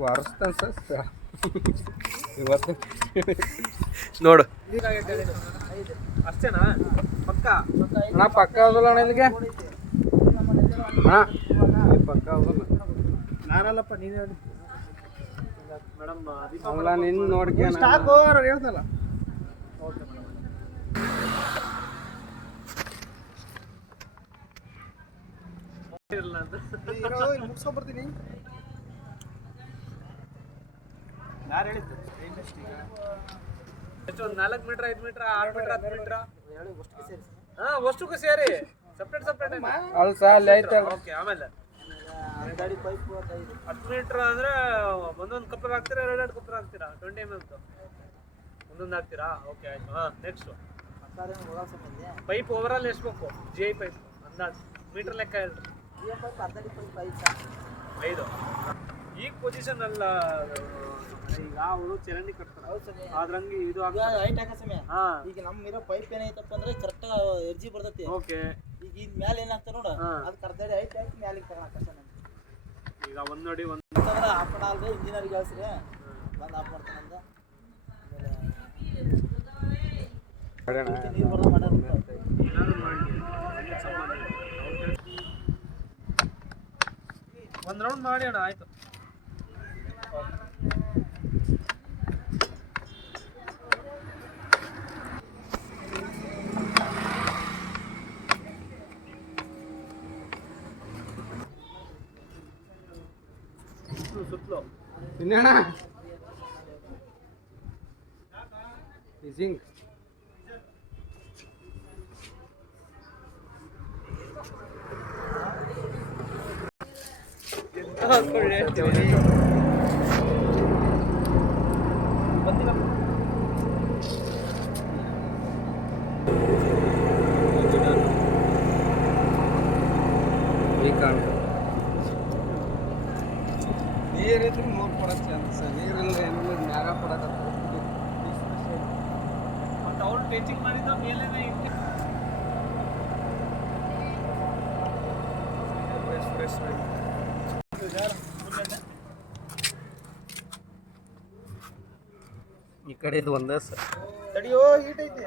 ವಾರಸ್ತಾನ sir ಇವತ್ತು ನೋಡು ಅಷ್ಟೇನಾ ಪಕ್ಕ ಅಣ್ಣ ಪಕ್ಕ ಹೌದಲ್ಲ ಅಣ್ಣ ನಿನಗೆ ಅಣ್ಣ ಪಕ್ಕ ಹೌದಲ್ಲ ನಾನಲ್ಲಪ್ಪ ನೀನು ಹೇಳಿ ಮೇಡಮ್ ಅವಲ್ಲ ನಿನ್ನ ನೋಡ್ಕೆ ಸ್ಟಾಕ್ ಹೇಳ್ದಲ್ಲ ಓಕೆ ಮೇಡಮ್ ಇರಲ್ಲ ಅಂತ ಮುಗಿಸ್ಕೊಂಡ್ಬರ್ತೀನಿ ಯಾರು ಹೇಳಿದ್ದು ಎಷ್ಟು ಒಂದು 4 ಮೀಟರ್ 5 ಮೀಟರ್ 6 ಮೀಟರ್ 10 ಮೀಟರ್ ಹಾಂ ಅಷ್ಟಕ್ಕೂ ಸೇರಿ ಸಪ್ರೇಟ್ ಸಪ್ರೇಟ್ ಅಲ್ಲಿ ಸಹ ಅಲ್ಲಿ ಐತಲ್ಲ ಓಕೆ ಆಮೇಲೆ 10 ಮೀಟರ್ ಅಂದರೆ ಒಂದೊಂದು ಕಪ್ಪರ್ ಹಾಕ್ತೀರಾ ಎರಡು ಕಪ್ಪರ್ ಹಾಕ್ತೀರಾ 20 ml ಒಂದೊಂದು ಹಾಕ್ತೀರಾ ಓಕೆ ಆಯ್ತು ಹಾಂ ನೆಕ್ಸ್ಟು ಪೈಪ್ ಓವರಾಲ್ ಎಷ್ಟು ಬೇಕು ಜಿ ಐ ಪೈಪ್ ಅಂದಾಜು ಮೀಟರ್ ಲೆಕ್ಕ ಹೇಳ್ರಿ 5 ಈಗ ಪೊಸಿಷನ್ ಅಲ್ಲ ಈಗ ಅವರು ಚರಂಡಿ ಕಟ್ತಾರೆ ಅದ್ರಂಗೆ ಇದು ಹೈಟ್ ಹಾಕೋ ಸಮಯ ಹಾಂ ಈಗ ನಮ್ಮಿರೋ ಪೈಪ್ ಏನೈತಪ್ಪ ಅಂದ್ರೆ ಕರೆಕ್ಟ್ ಎರ್ಜಿ ಬರ್ತೈತಿ ಓಕೆ ಈಗ ಇದ್ ಮ್ಯಾಲ ಏನ್ ಹಾಕ್ತಾರ ನೋಡ ಅದು ಕರ್ದಡಿ ಹೈಟ್ ಹಾಕಿ ಮ್ಯಾಲಿಗೆ ತಗೊಂಡ್ ಈಗ ಒಂದ್ ನೋಡಿ ಒಂದು ಅಂತಂದ್ರೆ ಆಫ್ ಮಾಡಲ್ದು ಇಂಜಿನಿಯರ್ಗೆ ಹೇಳ್ಸ್ರಿ ಬಂದು ಆಫ್ ಮಾಡ್ತಾನಂದ ನೀರು ಬರೋದು ಮಾಡ್ಯಾರ ಏನಾದ್ರು ಮಾಡಿ ಸಂಬಂಧ ಒಂದು ರೌಂಡ್ ಮಾಡಿ ಅಣ್ಣ ಆಯ್ತು ಸುತ್ತಲೂ ಇನ್ನೇಣ ಜಿಂಕ್ ನೀರಿದ್ರೆ ಮೂರು ಕೊಡಕ್ಕೆ ಚಾನ್ಸ್ ನೀರಿಲ್ಲ ಏನಿಲ್ಲ ಮ್ಯಾಗ ಕೊಡಕ್ಕೆ ಮತ್ತು ಅವ್ರು ಟೀಚಿಂಗ್ ಮಾಡಿದ್ದು ಮೇಲೇನೆ ಫ್ರೆಶ್ ಈ ಕಡೆ ಇದು ಒಂದೇ ಸರ್ ತಡಿಯೋ ಹೀಟ್ ಐತಿ